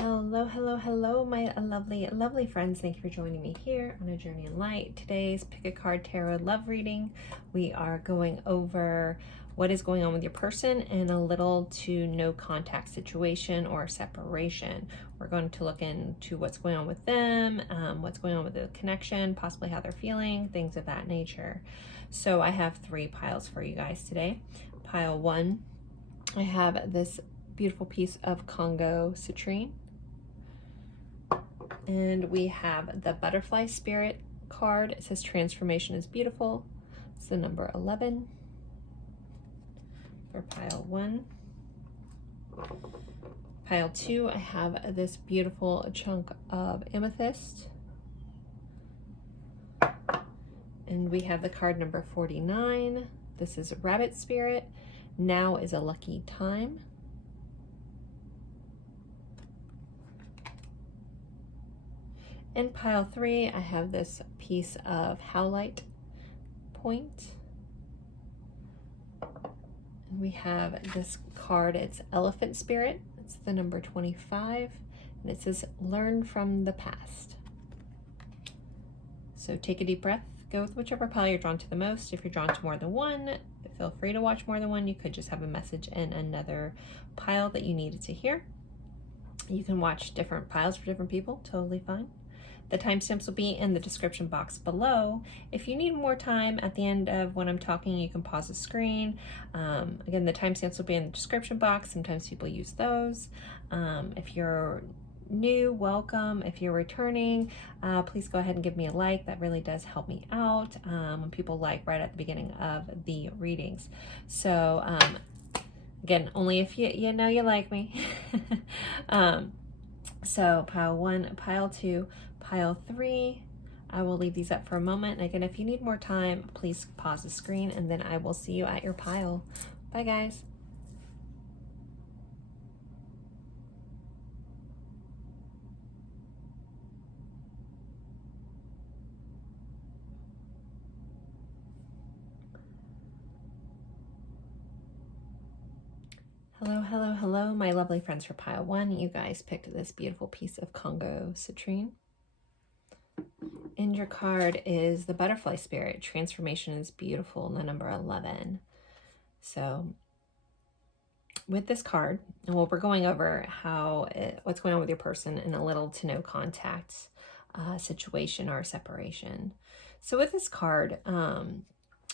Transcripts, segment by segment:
Hello, hello, hello, my lovely, lovely friends. Thank you for joining me here on A Journey in Light. Today's Pick a Card Tarot Love Reading. We are going over what is going on with your person and a little to no contact situation or separation. We're going to look into what's going on with them, what's going on with the connection, possibly how they're feeling, things of that nature. So I have 3 piles for you guys today. Pile 1, I have this beautiful piece of Congo citrine. And we have the butterfly spirit card. It says transformation is beautiful. It's the number 11 for pile 1. Pile 2, I have this beautiful chunk of amethyst. And we have the card number 49. This is rabbit spirit. Now is a lucky time. In pile 3, I have this piece of howlite point. And we have this card, it's elephant spirit. It's the number 25, and it says learn from the past. So take a deep breath, go with whichever pile you're drawn to the most. If you're drawn to more than one, feel free to watch more than one. You could just have a message in another pile that you needed to hear. You can watch different piles for different people, totally fine. The timestamps will be in the description box below. If you need more time at the end of when I'm talking, you can pause the screen. Again, the timestamps will be in the description box. Sometimes people use those. If you're new, welcome. If you're returning, please go ahead and give me a like. That really does help me out when people like right at the beginning of the readings. So again, only if you know you like me. So pile 1, pile 2, pile 3, I will leave these up for a moment. And again, if you need more time, please pause the screen and then I will see you at your pile. Bye guys. Hello, hello, hello, my lovely friends for pile 1. You guys picked this beautiful piece of Congo citrine. And your card is the butterfly spirit. Transformation is beautiful, the number 11. So with this card, well, we're going over what's going on with your person in a little to no contact situation or separation. So with this card,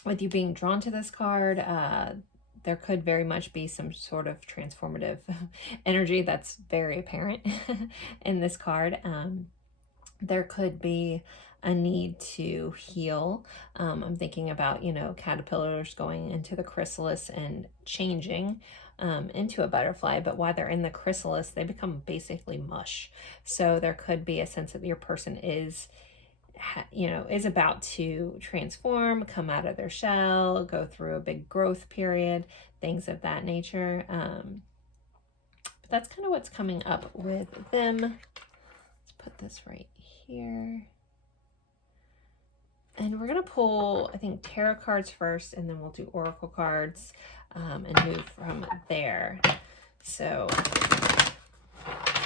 with you being drawn to this card, there could very much be some sort of transformative energy that's very apparent in this card. There could be a need to heal. I'm thinking about, caterpillars going into the chrysalis and changing into a butterfly, but while they're in the chrysalis, they become basically mush. So there could be a sense that your person is about to transform, come out of their shell, go through a big growth period, things of that nature. But that's kind of what's coming up with them. Let's put this right here. And we're going to pull, I think, tarot cards first, and then we'll do oracle cards and move from there. So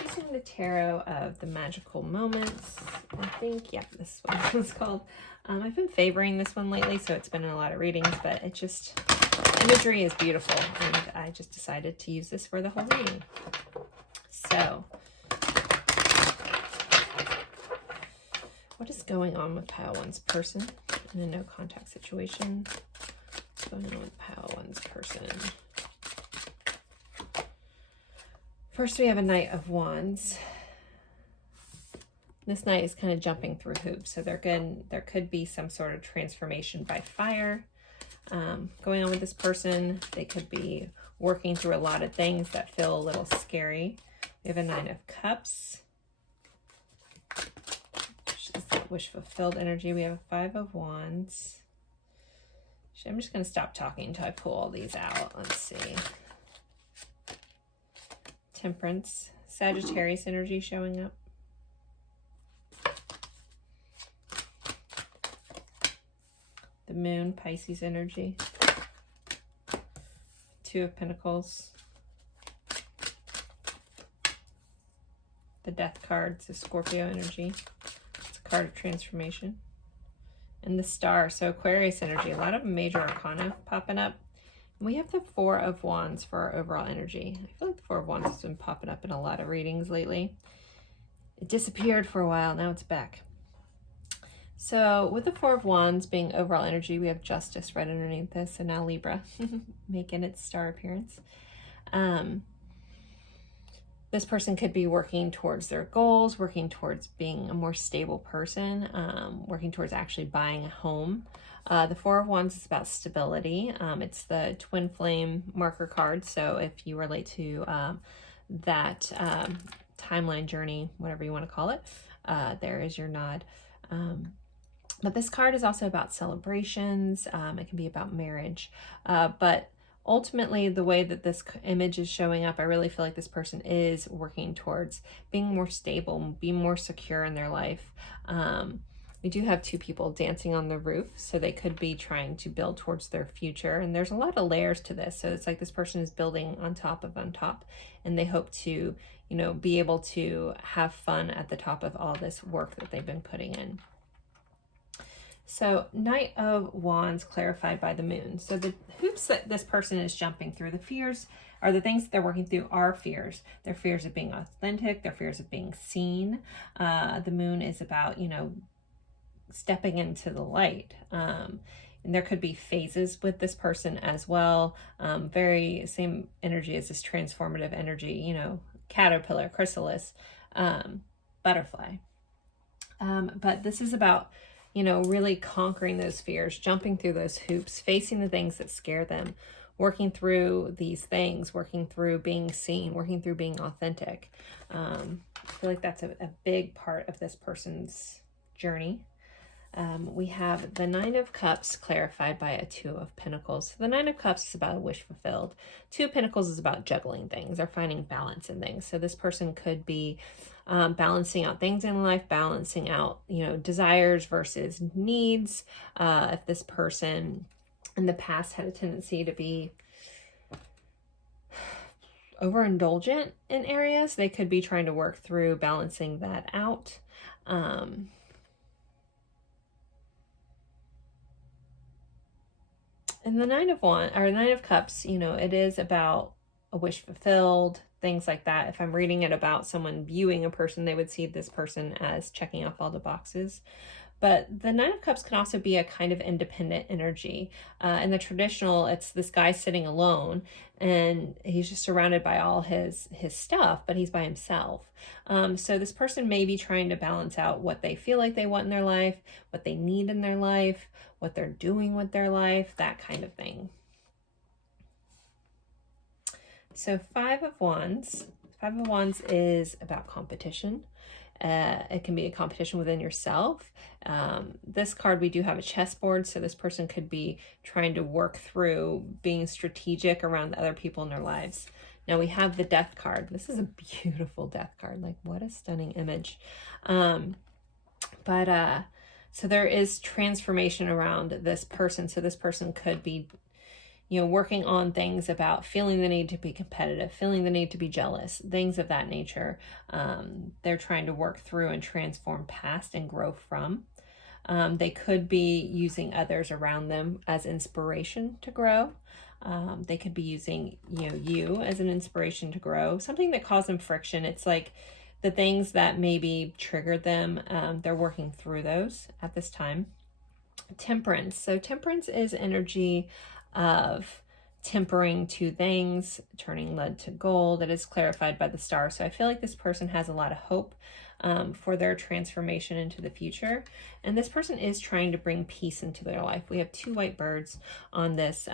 using the tarot of the magical moments, I think, yeah, this one was called. I've been favoring this one lately, so it's been in a lot of readings, but it just, imagery is beautiful, and I just decided to use this for the whole reading. So, what is going on with pile 1's person in a no contact situation? What's going on with pile 1's person? First, we have a Knight of Wands. This knight is kind of jumping through hoops, so there could be some sort of transformation by fire going on with this person. They could be working through a lot of things that feel a little scary. We have a 9 of Cups, which is that wish fulfilled energy. We have a 5 of Wands. I'm just going to stop talking until I pull all these out. Let's see. Temperance, Sagittarius energy showing up. The Moon, Pisces energy. 2 of Pentacles. the Death card. It's a Scorpio energy. It's a card of transformation. And the Star, so Aquarius energy. A lot of major arcana popping up. And we have the Four of Wands for our overall energy. I feel like the Four of Wands has been popping up in a lot of readings lately. It disappeared for a while. Now it's back. So with the Four of Wands being overall energy, we have Justice right underneath this. So now Libra making its star appearance. This person could be working towards their goals, working towards being a more stable person, working towards actually buying a home. The Four of Wands is about stability. It's the twin flame marker card. So if you relate to that timeline journey, whatever you want to call it, there is your nod. But this card is also about celebrations. It can be about marriage. But ultimately, the way that this image is showing up, I really feel like this person is working towards being more stable, being more secure in their life. We do have two people dancing on the roof, so they could be trying to build towards their future. And there's a lot of layers to this. So it's like this person is building on top of on top, and they hope to, you know, be able to have fun at the top of all this work that they've been putting in. So Knight of Wands clarified by the moon. So the hoops that this person is jumping through, the fears, or the things that they're working through are fears. Their fears of being authentic, their fears of being seen. The moon is about, you know, stepping into the light. And there could be phases with this person as well. Very same energy as this transformative energy, you know, caterpillar, chrysalis, butterfly. But this is about, you know, really conquering those fears, jumping through those hoops, facing the things that scare them, working through these things, working through being seen, working through being authentic. I feel like that's a big part of this person's journey. We have the Nine of Cups clarified by a Two of Pentacles. So the Nine of Cups is about a wish fulfilled. Two of Pentacles is about juggling things or finding balance in things. So this person could be balancing out things in life, balancing out, you know, desires versus needs. If this person in the past had a tendency to be overindulgent in areas, they could be trying to work through balancing that out. And the Nine of Cups, you know, it is about a wish fulfilled, things like that. If I'm reading it about someone viewing a person, they would see this person as checking off all the boxes. But the Nine of Cups can also be a kind of independent energy. In the traditional, it's this guy sitting alone, and he's just surrounded by all his stuff, but he's by himself. So this person may be trying to balance out what they feel like they want in their life, what they need in their life, what they're doing with their life, that kind of thing. So Five of Wands. Five of Wands is about competition. It can be a competition within yourself. This card, we do have a chessboard, so this person could be trying to work through being strategic around the other people in their lives. Now we have the Death card. This is a beautiful Death card. Like, what a stunning image. So there is transformation around this person. So this person could be, you know, working on things about feeling the need to be competitive, feeling the need to be jealous, things of that nature. They're trying to work through and transform past and grow from. They could be using others around them as inspiration to grow. They could be using, you as an inspiration to grow, something that caused them friction. It's like the things that maybe triggered them, they're working through those at this time. Temperance. So temperance is energy of tempering two things, turning lead to gold. It is clarified by the star. So I feel like this person has a lot of hope for their transformation into the future. And this person is trying to bring peace into their life. We have two white birds on this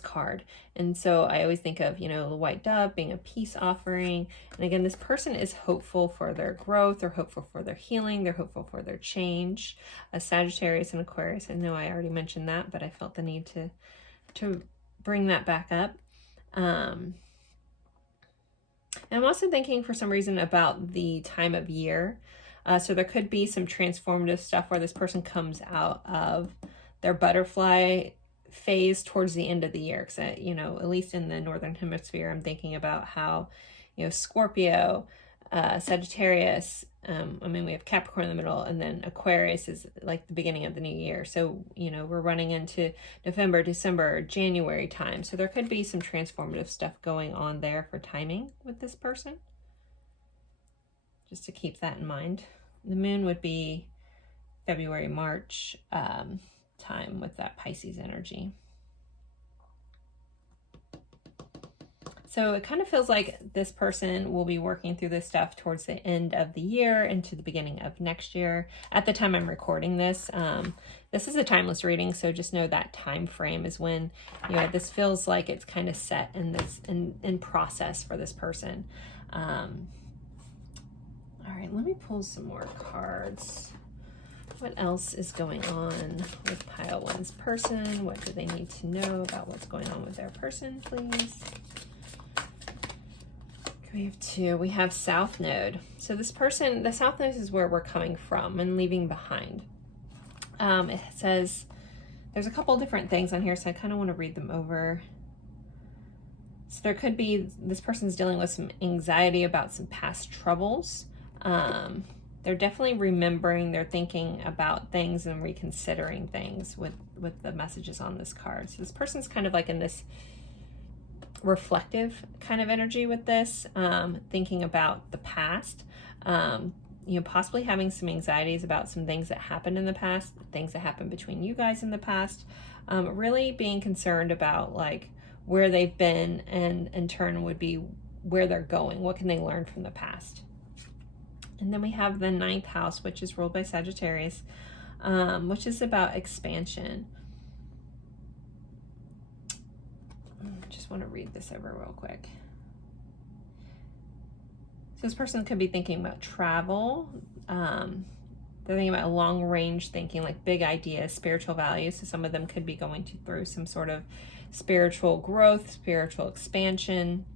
card. And so I always think of, the white dove being a peace offering. And again, this person is hopeful for their growth. They're hopeful for their healing. They're hopeful for their change. A Sagittarius and Aquarius. I know I already mentioned that, but I felt the need to bring that back up. And I'm also thinking for some reason about the time of year. So there could be some transformative stuff where this person comes out of their butterfly phase towards the end of the year. Because, at least in the Northern Hemisphere, I'm thinking about how, you know, Scorpio, Sagittarius, I mean, we have Capricorn in the middle, and then Aquarius is like the beginning of the new year. So, you know, we're running into November, December, January time. So there could be some transformative stuff going on there for timing with this person. Just to keep that in mind. The moon would be February, March time with that Pisces energy. So it kind of feels like this person will be working through this stuff towards the end of the year into the beginning of next year. At the time I'm recording this, this is a timeless reading, so just know that time frame is when, you know, this feels like it's kind of set in this in process for this person. All right, let me pull some more cards. What else is going on with pile one's person? What do they need to know about what's going on with their person, please? We have two. We have South Node. So this person, the South Node is where we're coming from and leaving behind. It says, there's a couple different things on here, so I kind of want to read them over. So there could be, this person's dealing with some anxiety about some past troubles. They're definitely remembering, they're thinking about things and reconsidering things with the messages on this card. So this person's kind of like in this reflective kind of energy with this, thinking about the past, you know, possibly having some anxieties about some things that happened in the past, things that happened between you guys in the past, really being concerned about like where they've been, and in turn would be where they're going. What can they learn from the past? And then we have the 9th house, which is ruled by Sagittarius, which is about expansion. Just want to read this over real quick. So this person could be thinking about travel. They're thinking about long range thinking, like big ideas, spiritual values. So some of them could be going through some sort of spiritual growth, spiritual expansion.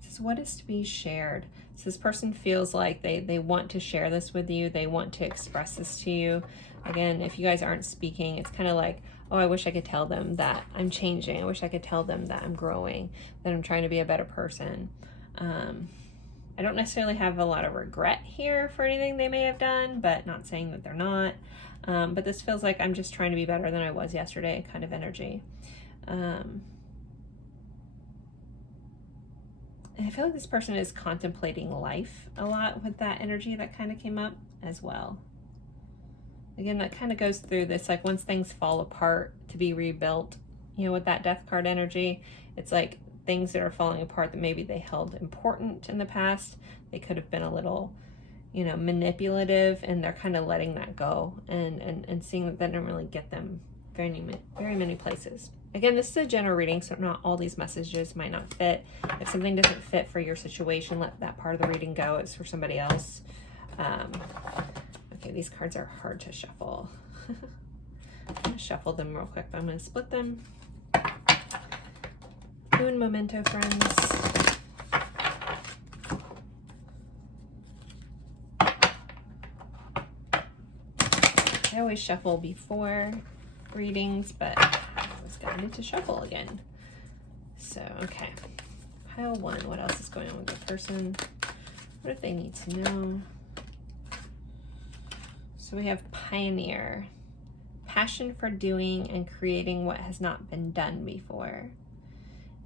Says, what is to be shared? So this person feels like they want to share this with you. They want to express this to you. Again, if you guys aren't speaking, it's kind of like, oh, I wish I could tell them that I'm changing. I wish I could tell them that I'm growing, that I'm trying to be a better person. I don't necessarily have a lot of regret here for anything they may have done, but not saying that they're not. But this feels like I'm just trying to be better than I was yesterday kind of energy. And I feel like this person is contemplating life a lot with that energy that kind of came up as well. Again, that kind of goes through this, like once things fall apart to be rebuilt, you know, with that death card energy, it's like things that are falling apart that maybe they held important in the past. They could have been a little, you know, manipulative, and they're kind of letting that go and seeing that didn't really get them very many places. Again, this is a general reading, so not all these messages might not fit. If something doesn't fit for your situation, let that part of the reading go. It's for somebody else. Okay, these cards are hard to shuffle. I'm going to shuffle them real quick, but I'm going to split them. Un momento, friends. I always shuffle before readings, but I was going to shuffle again. So, okay. Pile 1, what else is going on with the person? What if they need to know? So we have pioneer, passion for doing and creating what has not been done before.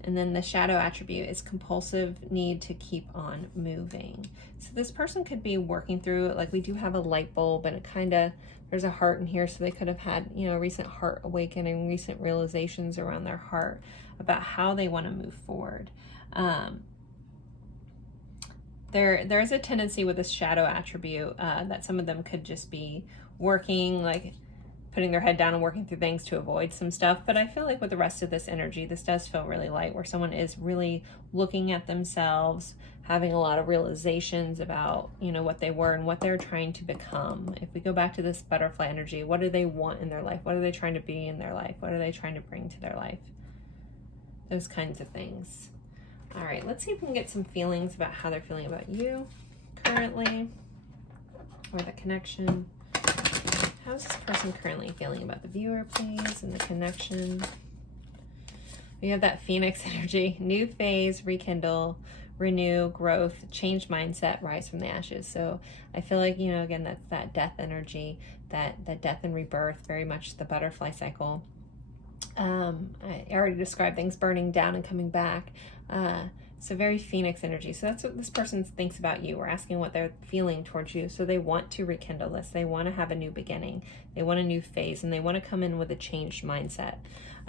And then the shadow attribute is compulsive need to keep on moving. So this person could be working through it. Like we do have a light bulb, and it kind of, there's a heart in here. So they could have had, you know, recent heart awakening, recent realizations around their heart about how they want to move forward. There is a tendency with this shadow attribute that some of them could just be working, like putting their head down and working through things to avoid some stuff. But I feel like with the rest of this energy, this does feel really light, where someone is really looking at themselves, having a lot of realizations about, you know, what they were and what they're trying to become. If we go back to this butterfly energy, what do they want in their life? What are they trying to be in their life? What are they trying to bring to their life? Those kinds of things. All right, let's see if we can get some feelings about how they're feeling about you currently, or the connection. How's this person currently feeling about the viewer, please, and the connection? We have that Phoenix energy, new phase, rekindle, renew, growth, change mindset, rise from the ashes. So I feel like, you know, again, that's that death energy, that death and rebirth, very much the butterfly cycle. I already described things burning down and coming back. So very Phoenix energy. So that's what this person thinks about you. We're asking what they're feeling towards you. So they want to rekindle this. They want to have a new beginning. They want a new phase, and they want to come in with a changed mindset.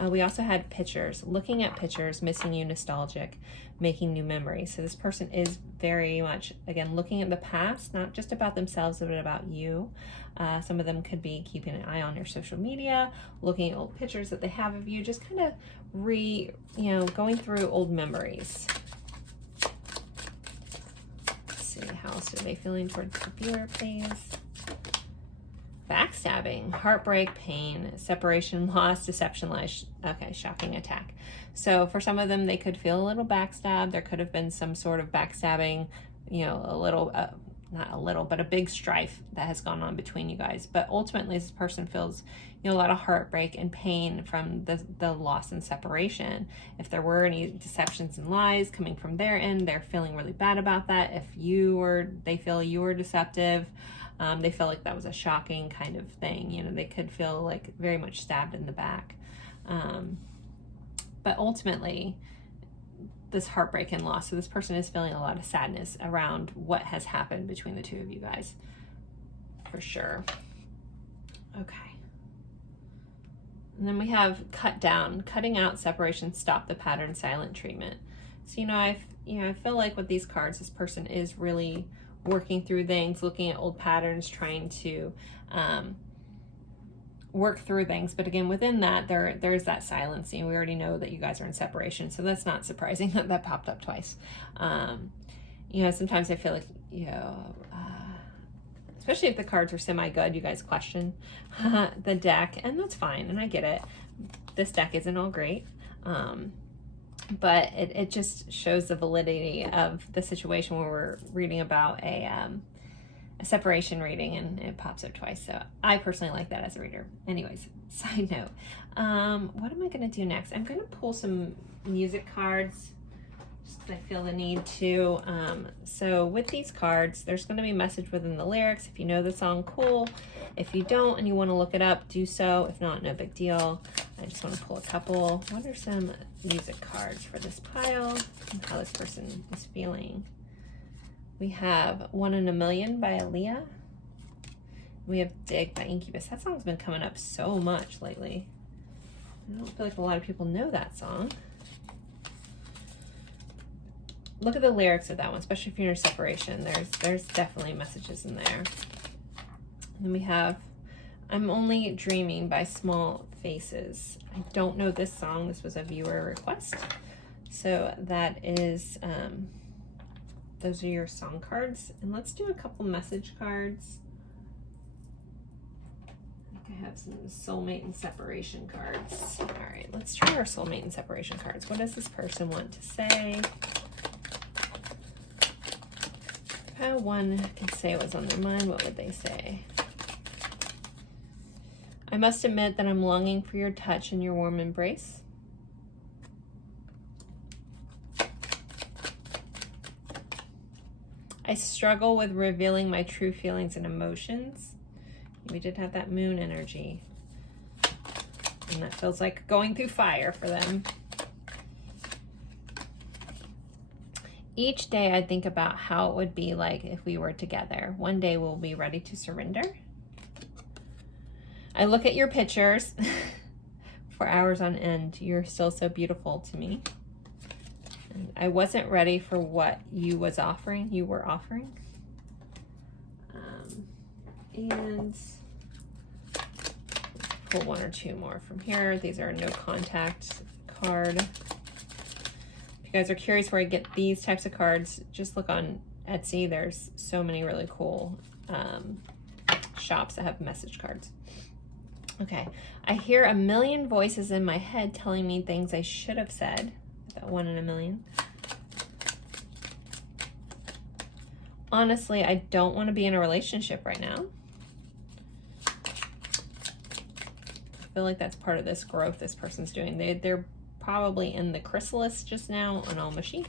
We also had pictures, looking at pictures, missing you, nostalgic, making new memories. So this person is very much, again, looking at the past, not just about themselves, but about you. Some of them could be keeping an eye on your social media, looking at old pictures that they have of you, just kind of going through old memories. Let's see, how else are they feeling towards the viewer, please? Backstabbing, heartbreak, pain, separation, loss, deception, lies. Okay, shocking attack. So for some of them, they could feel a little backstabbed. There could have been some sort of backstabbing, you know, a little, not a little, but a big strife that has gone on between you guys. But ultimately, this person feels, you know, a lot of heartbreak and pain from the loss and separation. If there were any deceptions and lies coming from their end, they're feeling really bad about that. If they feel you were deceptive, they feel like that was a shocking kind of thing. You know, they could feel like very much stabbed in the back. But ultimately, this heartbreak and loss. So this person is feeling a lot of sadness around what has happened between the two of you guys, for sure. Okay. And then we have cut down, cutting out, separation, stop the pattern, silent treatment. So, I feel like with these cards, this person is really working through things, looking at old patterns, trying to work through things. But again, within that, there's that silencing. We already know that you guys are in separation, so that's not surprising that that popped up twice. Sometimes I feel like, especially if the cards are semi-good, you guys question the deck, and that's fine, and I get it. This deck isn't all great. But it just shows the validity of the situation where we're reading about a separation reading, and it pops up twice. So I personally like that as a reader. Anyways, side note. What am I going to do next? I'm going to pull some music cards just because I feel the need to. So with these cards, there's going to be a message within the lyrics. If you know the song, cool. If you don't and you want to look it up, do so. If not, no big deal. I just want to pull a couple. What are some music cards for this pile and how this person is feeling? We have 1 in a Million by Aaliyah. We have Dig by Incubus. That song's been coming up so much lately. I don't feel like a lot of people know that song. Look at the lyrics of that one, especially if you're in a separation. There's definitely messages in there. And then we have I'm Only Dreaming by Small Faces. I don't know this song. This was a viewer request. So that is, those are your song cards. And let's do a couple message cards. I think I have some soulmate and separation cards. All right, let's try our soulmate and separation cards. What does this person want to say? How one can say what's on their mind, what would they say? I must admit that I'm longing for your touch and your warm embrace. I struggle with revealing my true feelings and emotions. We did have that moon energy. And that feels like going through fire for them. Each day I think about how it would be like if we were together. One day we'll be ready to surrender. I look at your pictures for hours on end. You're still so beautiful to me. And I wasn't ready for what you were offering. And let's pull 1 or 2 more from here. These are no contact card. If you guys are curious where I get these types of cards, just look on Etsy. There's so many really cool shops that have message cards. Okay, I hear a million voices in my head telling me things I should have said. That 1 in a million. Honestly, I don't want to be in a relationship right now. I feel like that's part of this growth this person's doing. They're probably in the chrysalis just now on Almashi.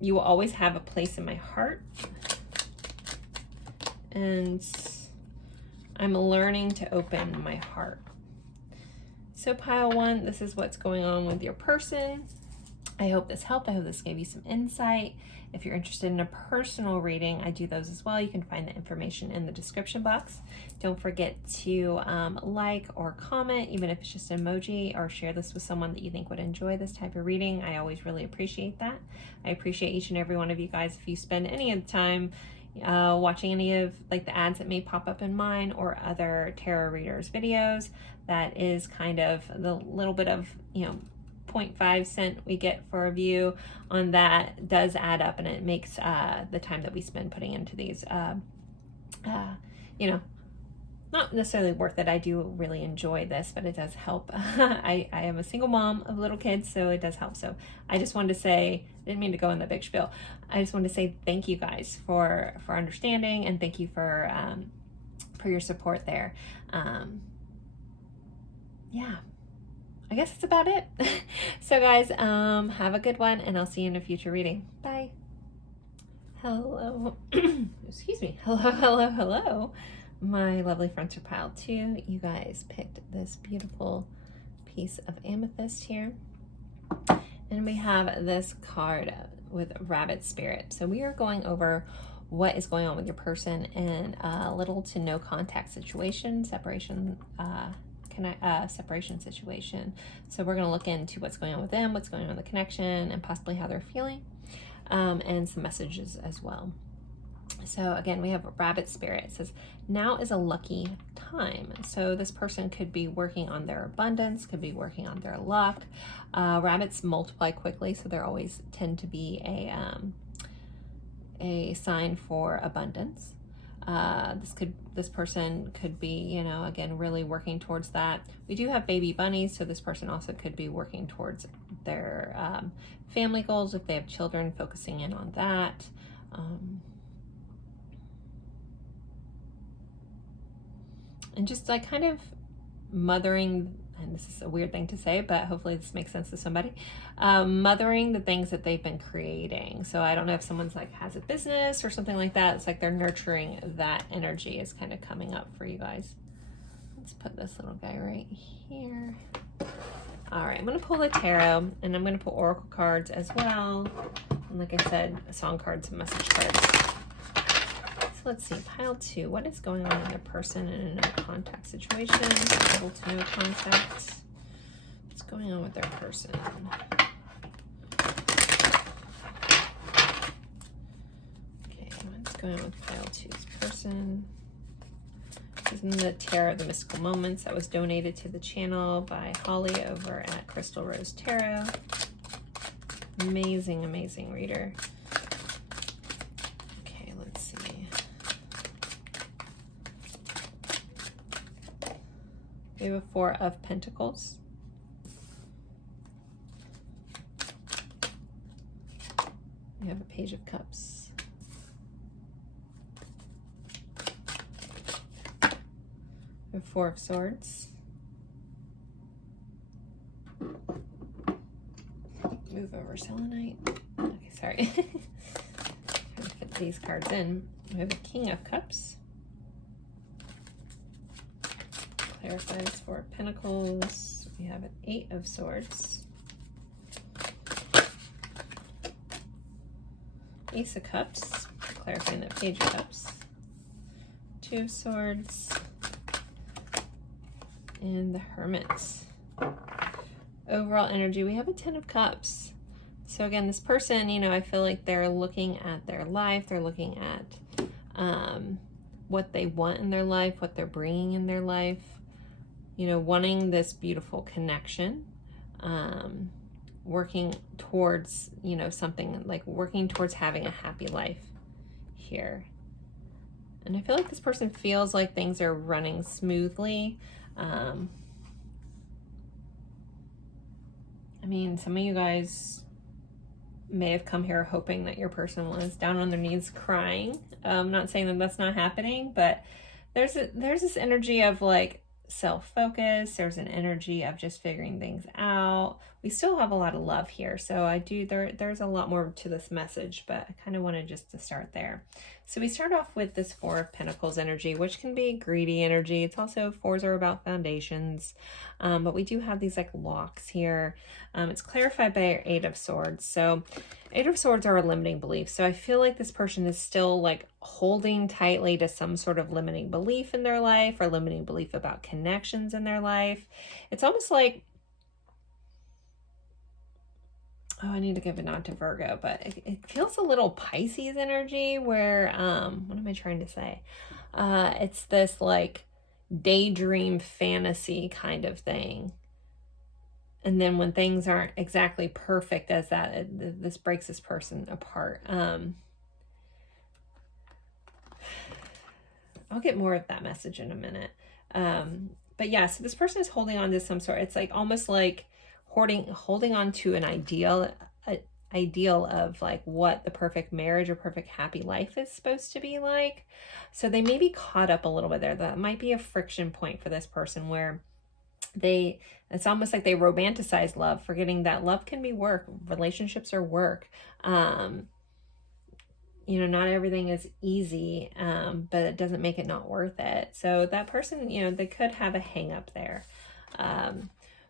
You will always have a place in my heart. And I'm learning to open my heart. So pile 1, this is what's going on with your person. I hope this helped. I hope this gave you some insight. If you're interested in a personal reading, I do those as well. You can find the information in the description box. Don't forget to like or comment, even if it's just an emoji, or share this with someone that you think would enjoy this type of reading. I always really appreciate that. I appreciate each and every one of you guys. If you spend any of the time watching any of like the ads that may pop up in mine or other tarot readers videos, that is kind of the little bit of, you know, 0.5 cent we get for a view on that does add up, and it makes the time that we spend putting into these you know, not necessarily worth it. I do really enjoy this, but it does help. I am a single mom of little kids, so it does help. So I just wanted to say, didn't mean to go in the big spiel. I just wanted to say thank you guys for understanding, and thank you for your support there. Yeah, I guess that's about it. So guys, have a good one, and I'll see you in a future reading. Bye. Hello. Excuse me. Hello. My lovely friends are pile 2. You guys picked this beautiful piece of amethyst here. And we have this card with Rabbit Spirit. So we are going over what is going on with your person in a little to no contact situation, separation situation. So we're going to look into what's going on with them, what's going on with the connection, and possibly how they're feeling, and some messages as well. So again, we have Rabbit Spirit. It says, now is a lucky time. So this person could be working on their abundance, could be working on their luck. Rabbits multiply quickly, so they always tend to be a sign for abundance. This person could be, you know, again, really working towards that. We do have baby bunnies, so this person also could be working towards their family goals. If they have children, focusing in on that. And just like kind of mothering, and this is a weird thing to say, but hopefully this makes sense to somebody, mothering the things that they've been creating. So I don't know if someone's like has a business or something like that. It's like they're nurturing that energy is kind of coming up for you guys. Let's put this little guy right here. All right, I'm going to pull the tarot, and I'm going to pull oracle cards as well. And like I said, song cards and message cards. So let's see, pile 2. What is going on with your person in a no contact situation? Able to no contact. What's going on with their person? Okay, what's going on with pile 2's person? This is in the Tarot of the Mystical Moments that was donated to the channel by Holly over at Crystal Rose Tarot. Amazing, amazing reader. Okay, let's see. We have a 4 of Pentacles. We have a Page of Cups. We have 4 of Swords. Move over selenite. Okay, sorry. Trying to fit these cards in. We have a King of Cups. Clarifies 4 of Pentacles. We have an 8 of Swords. Ace of Cups, clarifying that Page of Cups. 2 of Swords. And the Hermit. Overall energy, we have a 10 of Cups. So again, this person, you know, I feel like they're looking at their life. They're looking at what they want in their life, what they're bringing in their life. You know, wanting this beautiful connection. Working towards, you know, something like working towards having a happy life here. And I feel like this person feels like things are running smoothly. I mean, some of you guys may have come here hoping that your person was down on their knees crying. I'm not saying that that's not happening, but there's this energy of like self-focus. There's an energy of just figuring things out. We still have a lot of love here. So there's a lot more to this message, but I kind of wanted just to start there. So we start off with this Four of Pentacles energy, which can be greedy energy. It's also, fours are about foundations. But we do have these like locks here. It's clarified by our Eight of Swords. So Eight of Swords are a limiting belief. So I feel like this person is still like holding tightly to some sort of limiting belief in their life, or limiting belief about connections in their life. It's almost like, oh, I need to give a nod to Virgo, but it feels a little Pisces energy where, what am I trying to say? It's this like daydream fantasy kind of thing. And then when things aren't exactly perfect as that, this breaks this person apart. I'll get more of that message in a minute. But yeah, so this person is holding on to some sort, it's like almost like holding on to an ideal of like what the perfect marriage or perfect happy life is supposed to be like. So they may be caught up a little bit there. That might be a friction point for this person where it's almost like they romanticize love, forgetting that love can be work. Relationships are work. You know, not everything is easy, but it doesn't make it not worth it. So that person, you know, they could have a hang up there.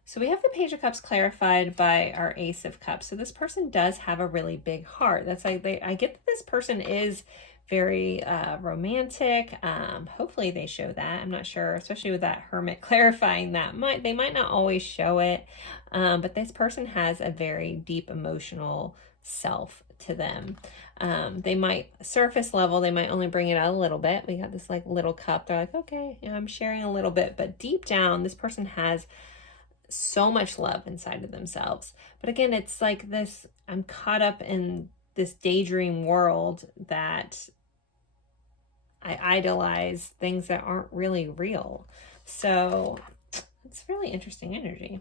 So we have the Page of Cups clarified by our Ace of Cups. So this person does have a really big heart. That's like, I get that this person is very romantic. Hopefully they show that. I'm not sure, especially with that Hermit clarifying that. They might not always show it, but this person has a very deep emotional self to them. They might, surface level, they might only bring it out a little bit. We got this like little cup. They're like, okay, you know, I'm sharing a little bit, but deep down, this person has so much love inside of themselves. But again, it's like this, I'm caught up in this daydream world that I idolize things that aren't really real. So it's really interesting energy.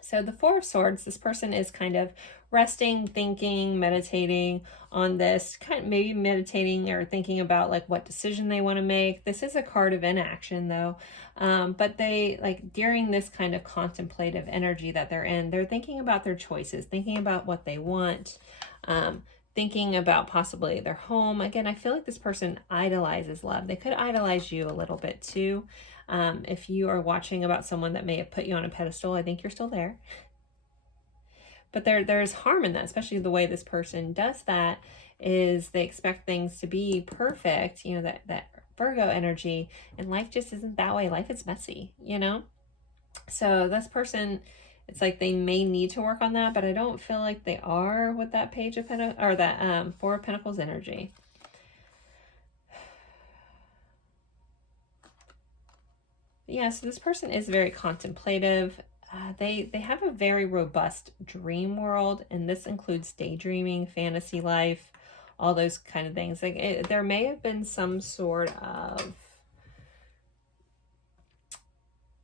So the Four of Swords, this person is kind of resting, thinking, meditating on this, kind of maybe meditating or thinking about like what decision they want to make. This is a card of inaction though. But they like during this kind of contemplative energy that they're in, they're thinking about their choices, thinking about what they want, thinking about possibly their home. Again, I feel like this person idolizes love. They could idolize you a little bit too. If you are watching about someone that may have put you on a pedestal, I think you're still there. But there's harm in that, especially the way this person does that is they expect things to be perfect, you know, that Virgo energy, and life just isn't that way. Life is messy, you know? So this person, it's like they may need to work on that, but I don't feel like they are with that Page of Pentacles or that Four of Pentacles energy. Yeah, so this person is very contemplative. They have a very robust dream world, and this includes daydreaming, fantasy life, all those kind of things. Like there may have been some sort of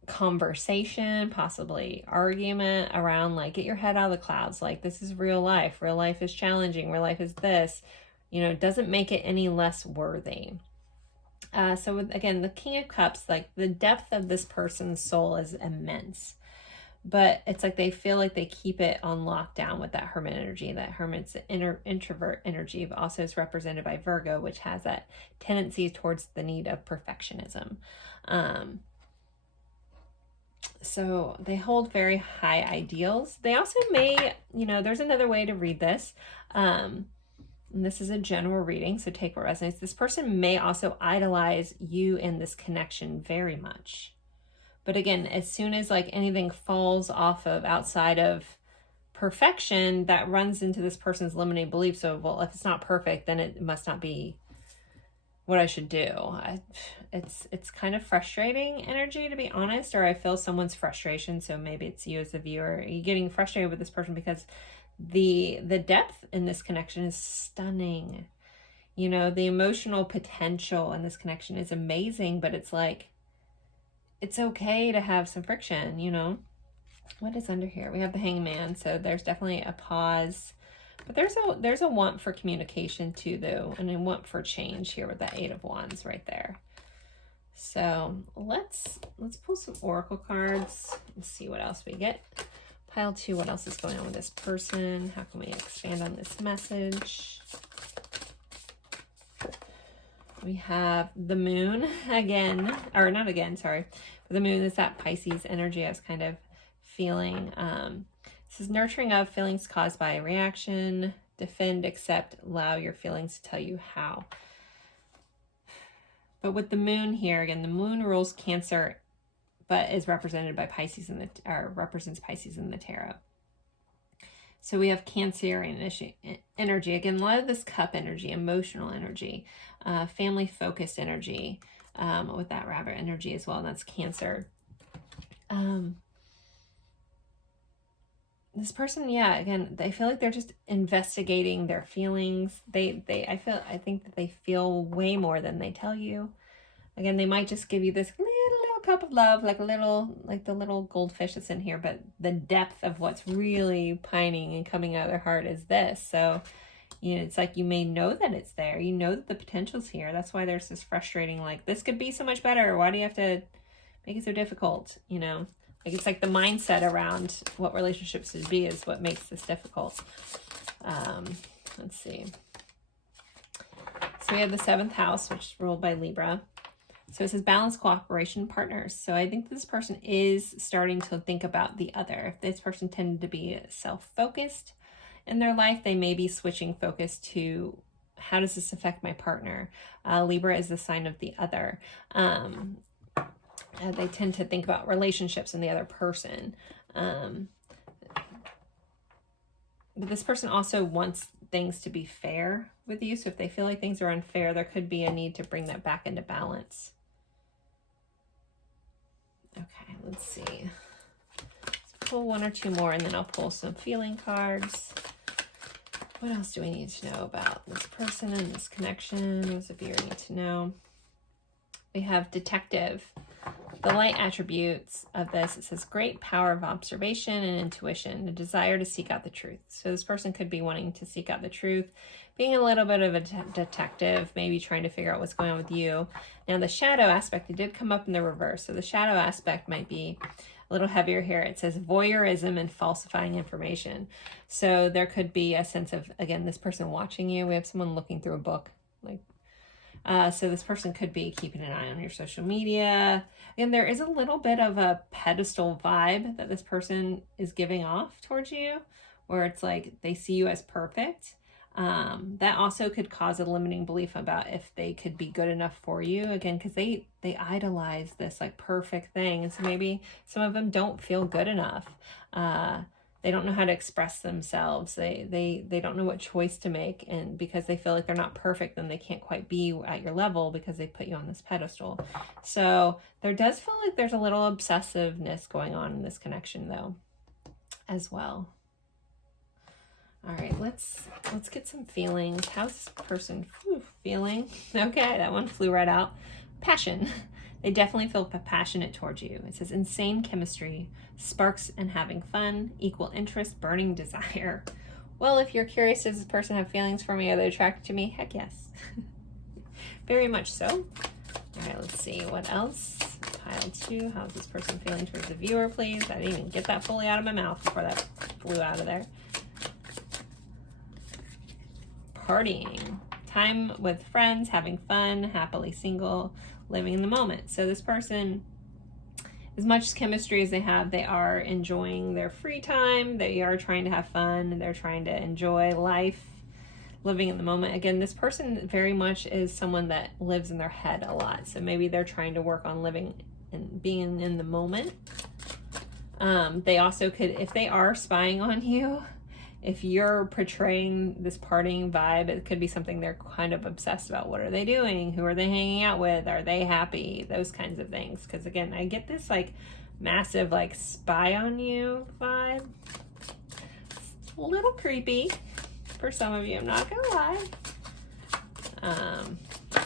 conversation, possibly argument around like, get your head out of the clouds. Like, this is real life. Real life is challenging. Real life is this. You know, it doesn't make it any less worthy. So again, the King of Cups, like the depth of this person's soul is immense. But it's like they feel like they keep it on lockdown with that Hermit energy. That Hermit's introvert energy also is represented by Virgo, which has that tendency towards the need of perfectionism. So they hold very high ideals. They also may, you know, there's another way to read this. And this is a general reading, so take what resonates. This person may also idolize you in this connection very much. But again, as soon as like anything falls off of outside of perfection, that runs into this person's limiting belief. So, well, if it's not perfect, then it must not be what I should do. It's kind of frustrating energy, to be honest, or I feel someone's frustration. So maybe it's you as a viewer. Are you getting frustrated with this person because the depth in this connection is stunning? You know, the emotional potential in this connection is amazing, but it's like, it's okay to have some friction, you know. What is under here? We have the Hangman, so there's definitely a pause. But there's a want for communication too, though, and a want for change here with the Eight of Wands right there. So let's pull some oracle cards and see what else we get. Pile 2, what else is going on with this person? How can we expand on this message? We have the moon again, or not again, sorry. The moon is that Pisces energy I was kind of feeling. This is nurturing of feelings caused by a reaction. Defend, accept, allow your feelings to tell you how. But with the moon here, again, the moon rules Cancer, but is represented by Pisces in the, or represents Pisces in the tarot. So we have Cancer energy. Again, a lot of this cup energy, emotional energy, family-focused energy, with that rabbit energy as well, and that's Cancer. This person, yeah, again, they feel like they're just investigating their feelings. I think that they feel way more than they tell you. Again, they might just give you this little cup of love, like the little goldfish that's in here, but the depth of what's really pining and coming out of their heart is this. So, you know, it's like you may know that it's there. You know that the potential's here. That's why there's this frustrating, like, this could be so much better. Why do you have to make it so difficult, you know? Like, it's like the mindset around what relationships should be is what makes this difficult. Let's see. So we have the 7th house, which is ruled by Libra. So it says balance, cooperation, partners. So I think this person is starting to think about the other. If this person tended to be self-focused in their life, they may be switching focus to how does this affect my partner? Libra is the sign of the other. They tend to think about relationships and the other person. But this person also wants things to be fair with you. So if they feel like things are unfair, there could be a need to bring that back into balance. Okay, let's see. Let's pull 1 or 2 more, and then I'll pull some feeling cards. What else do we need to know about this person and this connection? What do you need to know? We have detective. The light attributes of this, it says great power of observation and intuition, a desire to seek out the truth. So this person could be wanting to seek out the truth, being a little bit of a detective, maybe trying to figure out what's going on with you. Now the shadow aspect, it did come up in the reverse. So the shadow aspect might be a little heavier here. It says voyeurism and falsifying information. So there could be a sense of, again, this person watching you. We have someone looking through a book, like, so this person could be keeping an eye on your social media. And there is a little bit of a pedestal vibe that this person is giving off towards you, where it's like they see you as perfect. That also could cause a limiting belief about if they could be good enough for you, again, because they idolize this like perfect thing. And so maybe some of them don't feel good enough. They don't know how to express themselves. They don't know what choice to make. And because they feel like they're not perfect, then they can't quite be at your level because they put you on this pedestal. So there does feel like there's a little obsessiveness going on in this connection though, as well. All right, let's get some feelings. How's this person feeling? Okay, that one flew right out. Passion. They definitely feel passionate towards you. It says insane chemistry, sparks and having fun, equal interest, burning desire. Well, if you're curious, does this person have feelings for me? Are they attracted to me? Heck yes. Very much so. All right, let's see what else. Pile 2. How's this person feeling towards the viewer, please? I didn't even get that fully out of my mouth before that flew out of there. Partying. Time with friends, having fun, happily single, living in the moment. So this person, as much chemistry as they have, they are enjoying their free time. They are trying to have fun. They're trying to enjoy life, living in the moment. Again, this person very much is someone that lives in their head a lot. So maybe they're trying to work on living and being in the moment. They also could, if they are spying on you, if you're portraying this partying vibe, it could be something they're kind of obsessed about. What are they doing? Who are they hanging out with? Are they happy? Those kinds of things. Because again, I get this like massive like spy on you vibe. It's a little creepy for some of you, I'm not gonna lie.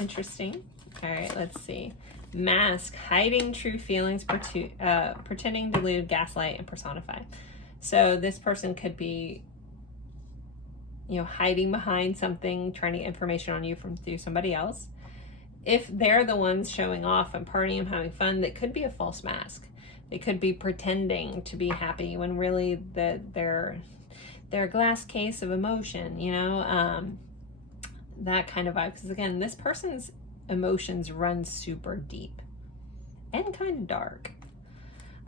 Interesting. All right, let's see. Mask, hiding true feelings, pretending, delude, gaslight, and personify. So this person could be, you know, hiding behind something, trying to get information on you through somebody else. if they're the ones showing off and partying and having fun, that could be a false mask. They could be pretending to be happy when really they're a glass case of emotion, you know, that kind of vibe. Because again, this person's emotions run super deep and kind of dark.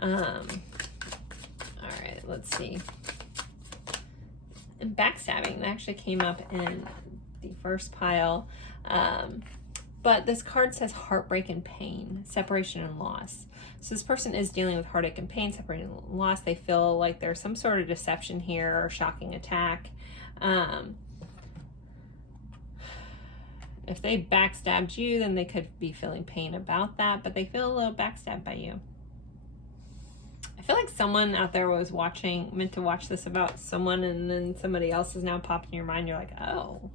All right, let's see. And backstabbing, that actually came up in the first pile. But this card says heartbreak and pain, separation and loss. So this person is dealing with heartache and pain, separation and loss. They feel like there's some sort of deception here or shocking attack. If they backstabbed you, then they could be feeling pain about that, but they feel a little backstabbed by you. I feel like someone out there was meant to watch this about someone, and then somebody else is now popped in your mind. You're like, oh,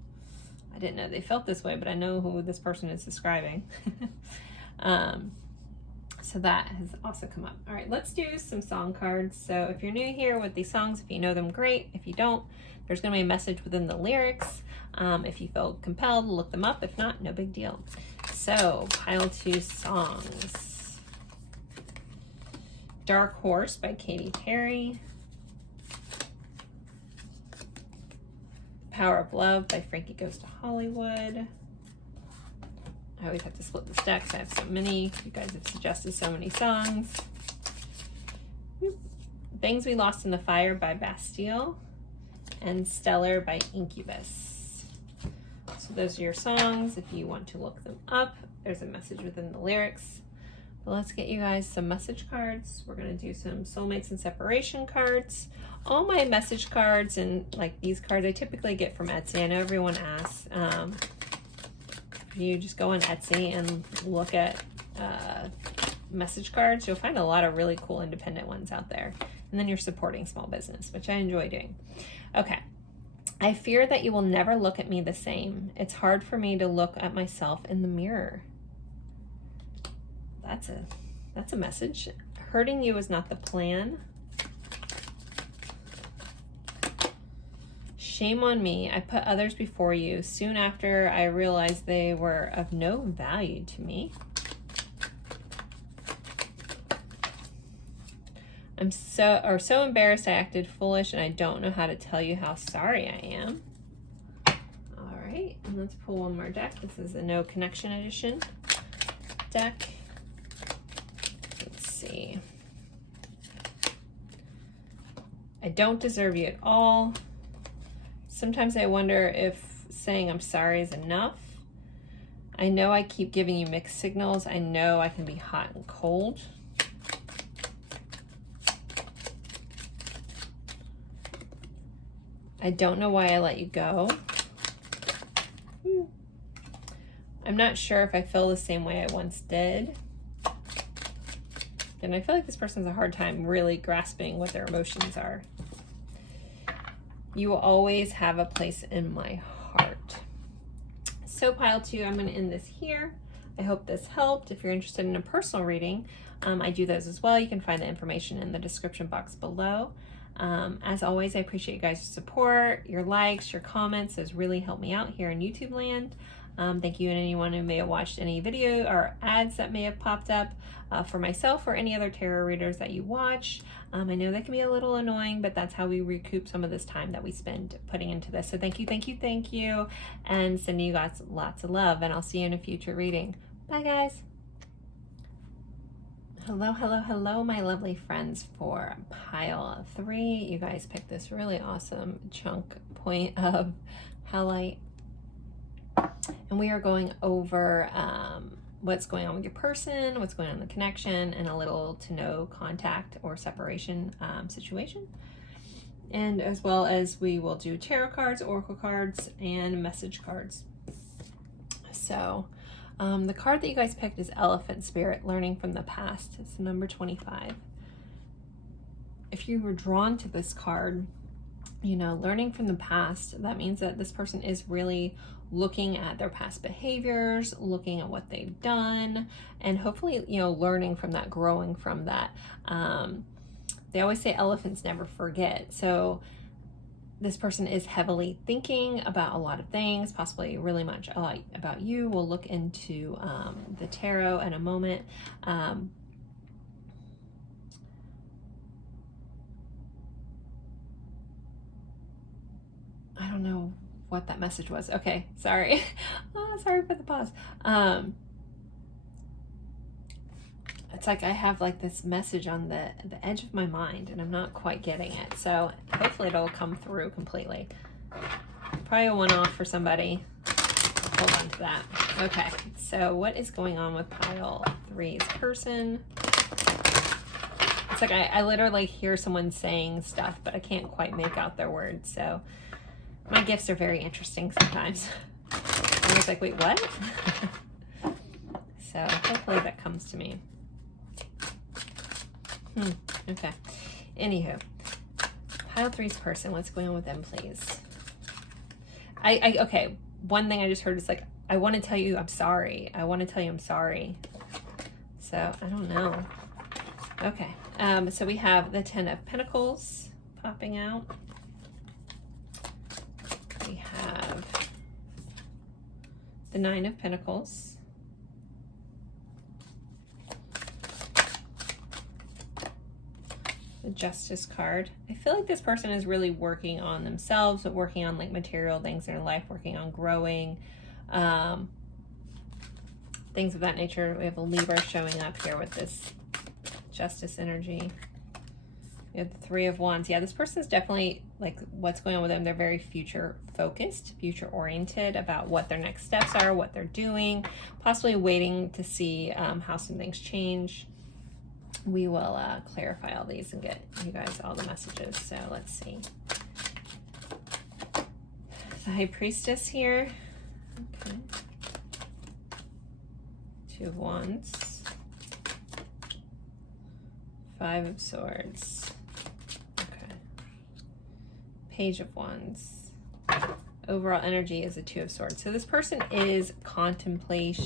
I didn't know they felt this way, but I know who this person is describing. So that has also come up. All right, let's do some song cards. So if you're new here with these songs, if you know them, great. If you don't, there's going to be a message within the lyrics. If you feel compelled, look them up. If not, no big deal. So pile 2 songs. Dark Horse by Katy Perry. Power of Love by Frankie Goes to Hollywood. I always have to split the stacks. I have so many. You guys have suggested so many songs. Things We Lost in the Fire by Bastille. And Stellar by Incubus. So those are your songs. If you want to look them up, there's a message within the lyrics. But let's get you guys some message cards. We're going to do some soulmates and separation cards. All my message cards and like these cards I typically get from Etsy. I know everyone asks. If you just go on Etsy and look at message cards, you'll find a lot of really cool independent ones out there. And then you're supporting small business, which I enjoy doing. Okay. I fear that you will never look at me the same. It's hard for me to look at myself in the mirror. That's a message. Hurting you is not the plan. Shame on me. I put others before you. Soon after I realized they were of no value to me. I'm so embarrassed I acted foolish, and I don't know how to tell you how sorry I am. All right, and let's pull one more deck. This is a No Connection Edition deck. Let's see. I don't deserve you at all. Sometimes I wonder if saying I'm sorry is enough. I know I keep giving you mixed signals. I know I can be hot and cold. I don't know why I let you go. I'm not sure if I feel the same way I once did. And I feel like this person has a hard time really grasping what their emotions are. You will always have a place in my heart. So pile 2, I'm going to end this here. I hope this helped. If you're interested in a personal reading, I do those as well. You can find the information in the description box below. As always, I appreciate you guys' support, your likes, your comments. Those really help me out here in YouTube land. Thank you to anyone who may have watched any video or ads that may have popped up for myself or any other tarot readers that you watch. I know that can be a little annoying, but that's how we recoup some of this time that we spend putting into this. So thank you, thank you, thank you, and sending you guys lots of love, and I'll see you in a future reading. Bye, guys. Hello, hello, hello, my lovely friends for pile 3. You guys picked this really awesome chunk point of highlight. And we are going over what's going on with your person, what's going on in the connection, and a little to no contact or separation situation. And as well as we will do tarot cards, oracle cards, and message cards. So the card that you guys picked is Elephant Spirit, Learning from the Past. It's number 25. If you were drawn to this card, you know, learning from the past, that means that this person is really looking at their past behaviors, looking at what they've done, and hopefully, you know, learning from that, growing from that. They always say elephants never forget. So this person is heavily thinking about a lot of things, possibly really much a lot about you. We'll look into the tarot in a moment. I don't know what that message was. Okay, sorry. Oh, sorry for the pause. It's like I have like this message on the edge of my mind and I'm not quite getting it. So hopefully it'll come through completely. Probably a one-off for somebody. Hold on to that. Okay, so what is going on with pile 3's person? It's like I literally hear someone saying stuff, but I can't quite make out their words. So my gifts are very interesting sometimes. I was like, wait, what? So hopefully that comes to me. Okay. Anywho, pile 3's person, what's going on with them, please? Okay, one thing I just heard is like, I want to tell you I'm sorry. I want to tell you I'm sorry. So, I don't know. Okay, so we have the 10 of Pentacles popping out. We have the 9 of Pentacles. The Justice card. I feel like this person is really working on themselves, but working on like material things in their life, working on growing, things of that nature. We have a Libra showing up here with this Justice energy. We have the 3 of Wands. Yeah, this person's definitely like what's going on with them. They're very future focused, future oriented about what their next steps are, what they're doing, possibly waiting to see how some things change. We will clarify all these and get you guys all the messages. So let's see. The High Priestess here. Okay. 2 of Wands. 5 of Swords. Okay. Page of Wands. Overall energy is a 2 of Swords. So this person is contemplating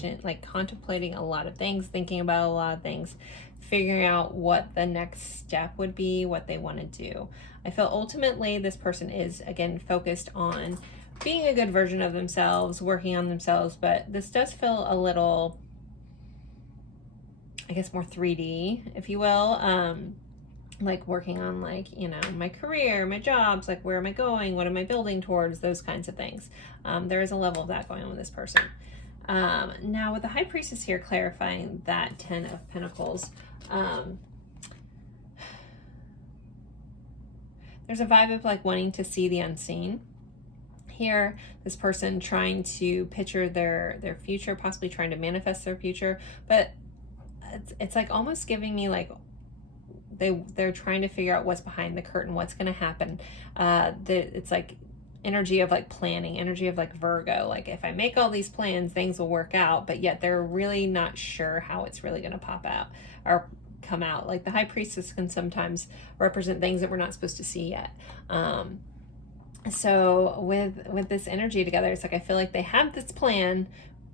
a lot of things, thinking about a lot of things, figuring out what the next step would be, what they want to do. I feel ultimately this person is, again, focused on being a good version of themselves, working on themselves, but this does feel a little, I guess, more 3D, if you will. Like working on like, you know, my career, my jobs, like where am I going? What am I building towards? Those kinds of things. There is a level of that going on with this person. Now with the High Priestess here clarifying that 10 of Pentacles, there's a vibe of like wanting to see the unseen. Here, this person trying to picture their future, possibly trying to manifest their future, but it's like almost giving me like they're trying to figure out what's behind the curtain, what's going to happen. It's like energy of like planning, energy of like Virgo. Like if I make all these plans, things will work out, but yet they're really not sure how it's really going to pop out or come out. Like the High Priestess can sometimes represent things that we're not supposed to see yet. So with this energy together, it's like I feel like they have this plan,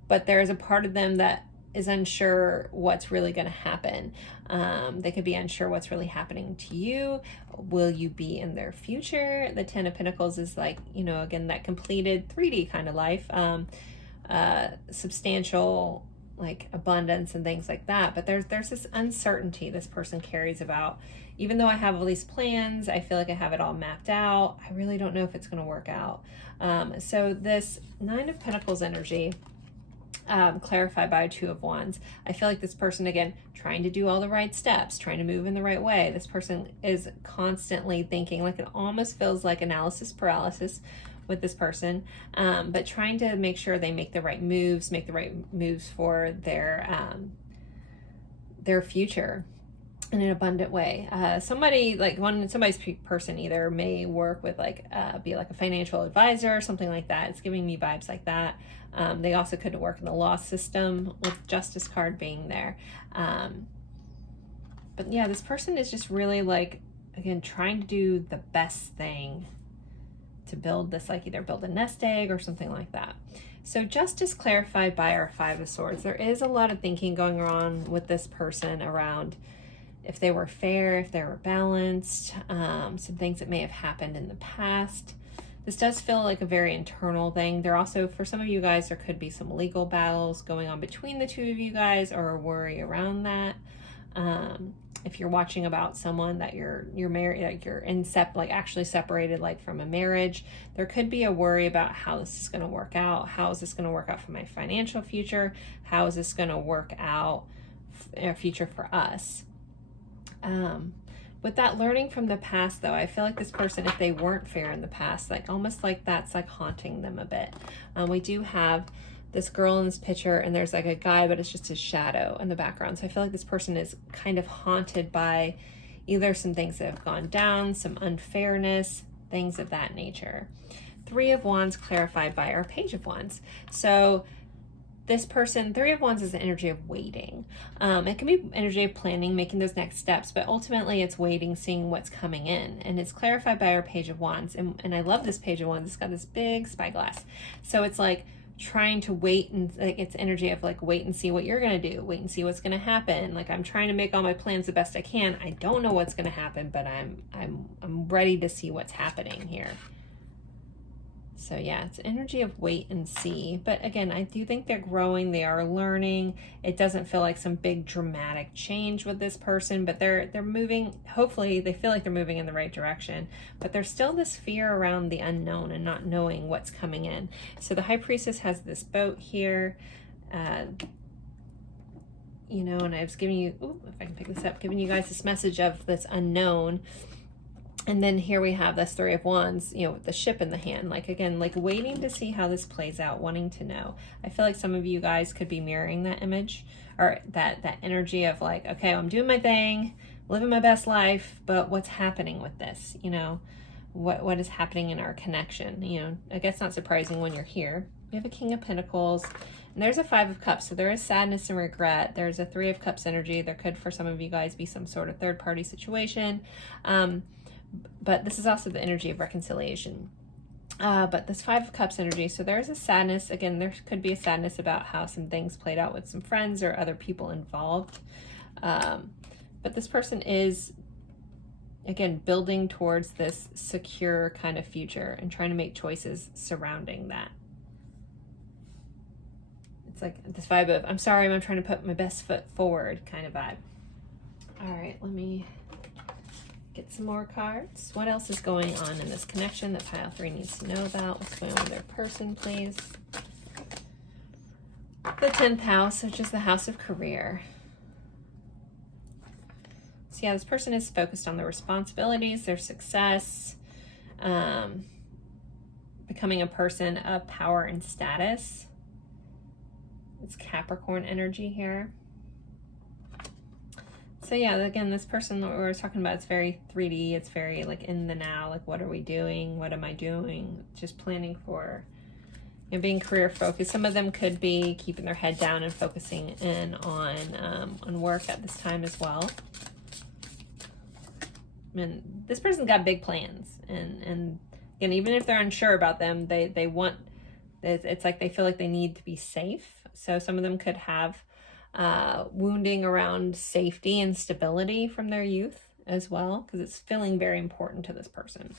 but there's a part of them that is unsure what's really going to happen. They could be unsure what's really happening to you. Will you be in their future? The 10 of Pentacles is like, you know, again, that completed 3D kind of life, substantial like abundance and things like that. But there's this uncertainty this person carries about, even though I have all these plans, I feel like I have it all mapped out. I really don't know if it's going to work out. So this 9 of Pentacles energy, clarified by 2 of Wands. I feel like this person, again, trying to do all the right steps, trying to move in the right way. This person is constantly thinking, like it almost feels like analysis paralysis with this person, but trying to make sure they make the right moves for their future in an abundant way. Somebody's person either may work with like be like a financial advisor or something like that. It's giving me vibes like that. They also could work in the law system with Justice card being there. But yeah, this person is just really like, again, trying to do the best thing to build this, like either build a nest egg or something like that. So Justice clarified by our 5 of Swords. There is a lot of thinking going on with this person around if they were fair, if they were balanced, some things that may have happened in the past. This does feel like a very internal thing. There also, for some of you guys, there could be some legal battles going on between the two of you guys, or a worry around that. If you're watching about someone that you're married, like you're like actually separated, like from a marriage, there could be a worry about how this is going to work out. How is this going to work out for my financial future? How is this going to work out in a future for us? With that learning from the past, though, I feel like this person, if they weren't fair in the past, like almost like that's like haunting them a bit. We do have this girl in this picture, and there's like a guy, but it's just his shadow in the background. So I feel like this person is kind of haunted by either some things that have gone down, some unfairness, things of that nature. Three of Wands clarified by our Page of Wands. So this person, Three of Wands is the energy of waiting. It can be energy of planning, making those next steps, but ultimately it's waiting, seeing what's coming in. And it's clarified by our Page of Wands. And I love this Page of Wands. It's got this big spyglass. So it's like trying to wait, and like it's energy of like wait and see what you're going to do, wait and see what's going to happen. Like I'm trying to make all my plans the best I can. I don't know what's going to happen, but I'm ready to see what's happening here. So yeah, it's energy of wait and see. But again, I do think they're growing, they are learning. It doesn't feel like some big dramatic change with this person, but they're moving, hopefully they feel like they're moving in the right direction. But there's still this fear around the unknown and not knowing what's coming in. So the High Priestess has this boat here. You know, and I was giving you, ooh, if I can pick this up, giving you guys this message of this unknown. And then here we have this Three of Wands, you know, with the ship in the hand. Like, again, like waiting to see how this plays out, wanting to know. I feel like some of you guys could be mirroring that image, or that energy of like, okay, I'm doing my thing, living my best life, but what's happening with this? You know, what is happening in our connection? You know, I guess not surprising when you're here. We have a King of Pentacles, and there's a Five of Cups. So there is sadness and regret. There's a Three of Cups energy. There could, for some of you guys, be some sort of third-party situation. But this is also the energy of reconciliation. But this Five of Cups energy, so there's a sadness. Again, there could be a sadness about how some things played out with some friends or other people involved. But this person is, again, building towards this secure kind of future and trying to make choices surrounding that. It's like this vibe of, I'm sorry, I'm trying to put my best foot forward kind of vibe. All right, let me get some more cards. What else is going on in this connection that pile 3 needs to know about? What's going on with their person, please? The 10th house, which is the house of career. So yeah, this person is focused on their responsibilities, their success, becoming a person of power and status. It's Capricorn energy here. So yeah, again, this person that we were talking about, it's very 3D. It's very like in the now, like what are we doing? What am I doing? Just planning for, you know, being career focused. Some of them could be keeping their head down and focusing in on work at this time as well. And this person's got big plans, and again, even if they're unsure about them, they want, it's like they feel like they need to be safe. So some of them could have wounding around safety and stability from their youth as well, because it's feeling very important to this person.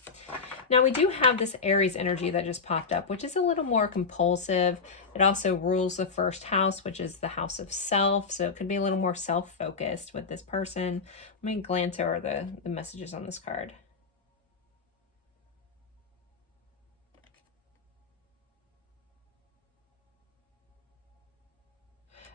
Now we do have this Aries energy that just popped up, which is a little more compulsive. It also rules the first house, which is the house of self. So it could be a little more self-focused with this person. Let me glance over the messages on this card.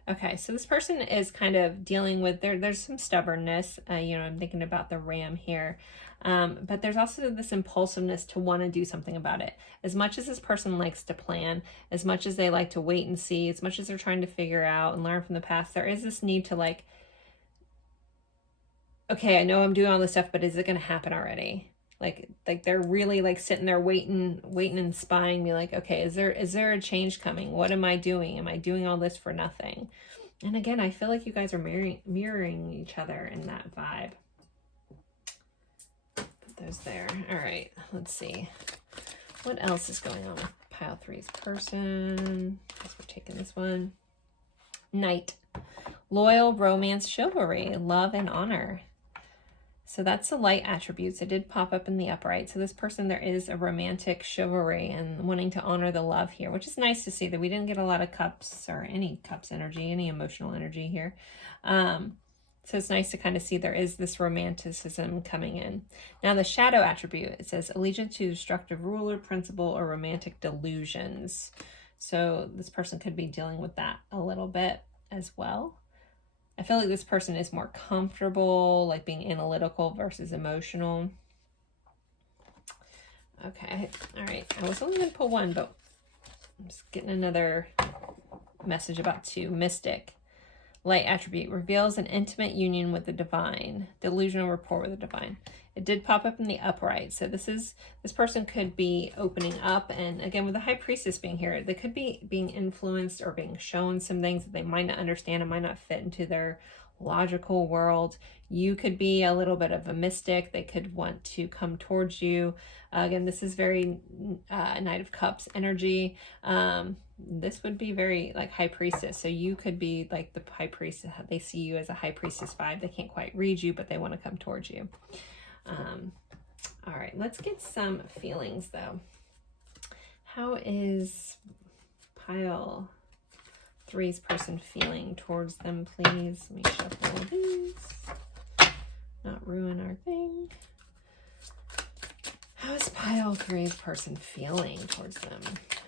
Okay, so this person is kind of dealing with, there's some stubbornness. You know, I'm thinking about the ram here. But there's also this impulsiveness to want to do something about it. As much as this person likes to plan, as much as they like to wait and see, as much as they're trying to figure out and learn from the past, there is this need to like, okay, I know I'm doing all this stuff, but is it going to happen already? Like they're really like sitting there waiting and spying me like, okay, is there a change coming? What am I doing? Am I doing all this for nothing? And again, I feel like you guys are mirroring each other in that vibe. Put those there. All right, let's see. What else is going on with pile 3's person? I guess we're taking this one. Knight. Loyal, romance, chivalry, love, and honor. So that's the light attributes. It did pop up in the upright. So this person, there is a romantic chivalry and wanting to honor the love here, which is nice to see that we didn't get a lot of cups or any cups energy, any emotional energy here. So it's nice to kind of see there is this romanticism coming in. Now the shadow attribute, it says allegiance to destructive ruler, principle, or romantic delusions. So this person could be dealing with that a little bit as well. I feel like this person is more comfortable, like being analytical versus emotional. Okay, all right. I was only going to pull one, but I'm just getting another message about two. Mystic. Light attribute reveals an intimate union with the divine. Delusional rapport with the divine. It did pop up in the upright. So this person could be opening up. And again, with the high priestess being here, they could be being influenced or being shown some things that they might not understand and might not fit into their logical world. You could be a little bit of a mystic. They could want to come towards you. Again, this is very Knight of Cups energy. This would be very like high priestess. So you could be like the high priestess. They see you as a high priestess vibe. They can't quite read you, but they want to come towards you. All right, let's get some feelings though. How is pile 3's person feeling towards them, please? Let me shuffle these. Not ruin our thing. How is pile 3's person feeling towards them?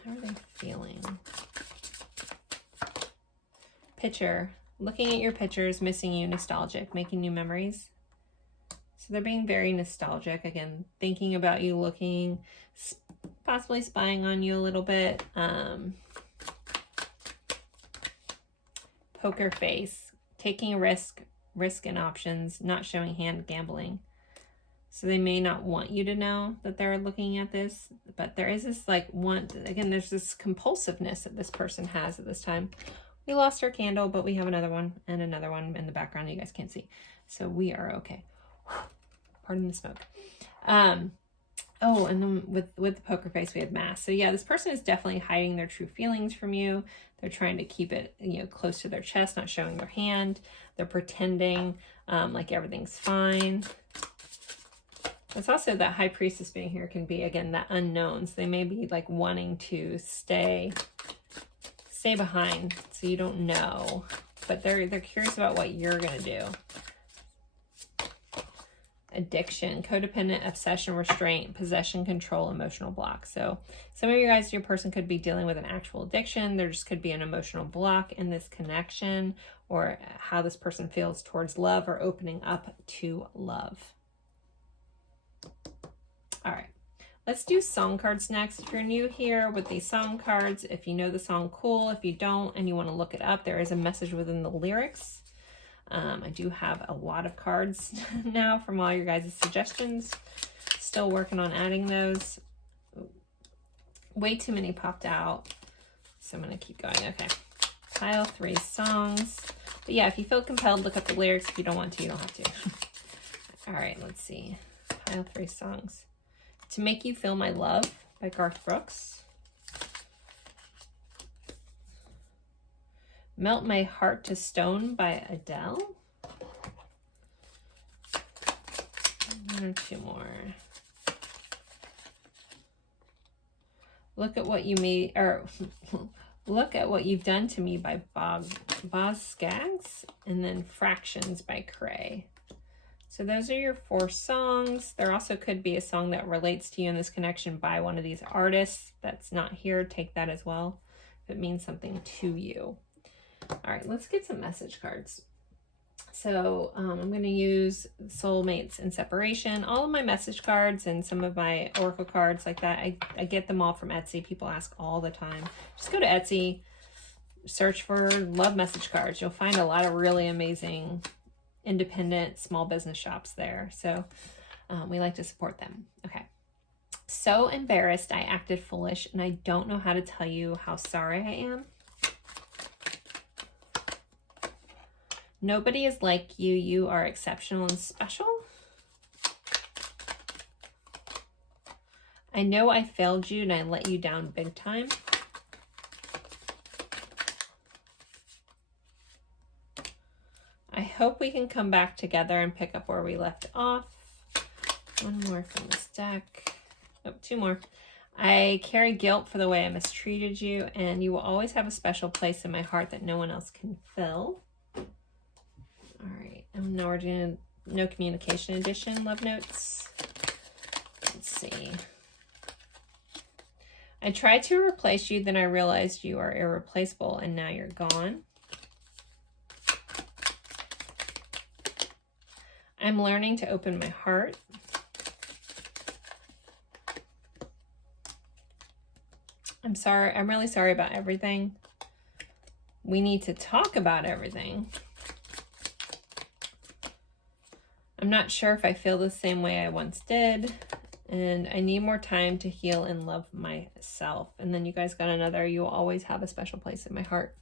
How are they feeling? Picture. Looking at your pictures, missing you, nostalgic, making new memories. So they're being very nostalgic. Again, thinking about you, looking, possibly spying on you a little bit. Poker face. Taking a risk and options, not showing hand, gambling. So they may not want you to know that they're looking at this, but there is this like again, there's this compulsiveness that this person has at this time. We lost our candle, but we have another one and another one in the background you guys can't see. So we are okay. Pardon the smoke. Oh, and then with the poker face, we had mask. So yeah, this person is definitely hiding their true feelings from you. They're trying to keep it, close to their chest, not showing their hand. They're pretending like everything's fine. It's also that high priestess being here can be, again, that unknowns. They may be like wanting to stay behind so you don't know, but they're curious about what you're going to do. Addiction, codependent, obsession, restraint, possession, control, emotional block. So some of you guys, your person could be dealing with an actual addiction. There just could be an emotional block in this connection, or how this person feels towards love or opening up to love. All right, let's do song cards next. If you're new here with these song cards, if you know the song, cool. If you don't and you want to look it up, there is a message within the lyrics. I do have a lot of cards now from all your guys' suggestions. Still working on adding those. Way too many popped out, so I'm going to keep going. Okay, pile 3 songs. But yeah, if you feel compelled, look up the lyrics. If you don't want to, you don't have to. All right, let's see. Pile 3 songs. To Make You Feel My Love by Garth Brooks. Melt My Heart to Stone by Adele. 1 or 2 more. Look at What You Made, or Look at What You've Done to Me by Boz Scaggs, and then Fractions by Cray. So those are your 4 songs. There also could be a song that relates to you in this connection by one of these artists that's not here. Take that as well if it means something to you. All right, let's get some message cards. So I'm going to use Soulmates and Separation. All of my message cards and some of my oracle cards like that, I get them all from Etsy. People ask all the time. Just go to Etsy, search for love message cards. You'll find a lot of really amazing independent small business shops there. So we like to support them. Okay. So embarrassed I acted foolish, and I don't know how to tell you how sorry I am. Nobody is like you. You are exceptional and special. I know I failed you and I let you down big time. I hope we can come back together and pick up where we left off. One more from this deck. Oh, two more. I carry guilt for the way I mistreated you, and you will always have a special place in my heart that no one else can fill. All right, and now we're doing no communication edition love notes. Let's see. I tried to replace you, then I realized you are irreplaceable, and now you're gone. I'm learning to open my heart. I'm sorry. I'm really sorry about everything. We need to talk about everything. I'm not sure if I feel the same way I once did, and I need more time to heal and love myself. And then you guys got another, you will always have a special place in my heart.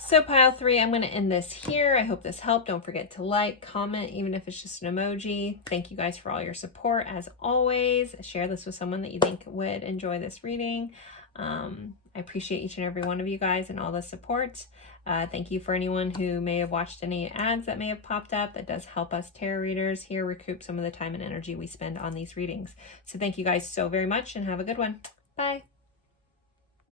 So pile 3, I'm going to end this here. I hope this helped. Don't forget to like, comment, even if it's just an emoji. Thank you guys for all your support. As always, share this with someone that you think would enjoy this reading. I appreciate each and every one of you guys and all the support. Thank you for anyone who may have watched any ads that may have popped up. That does help us tarot readers here recoup some of the time and energy we spend on these readings. So thank you guys so very much and have a good one. Bye.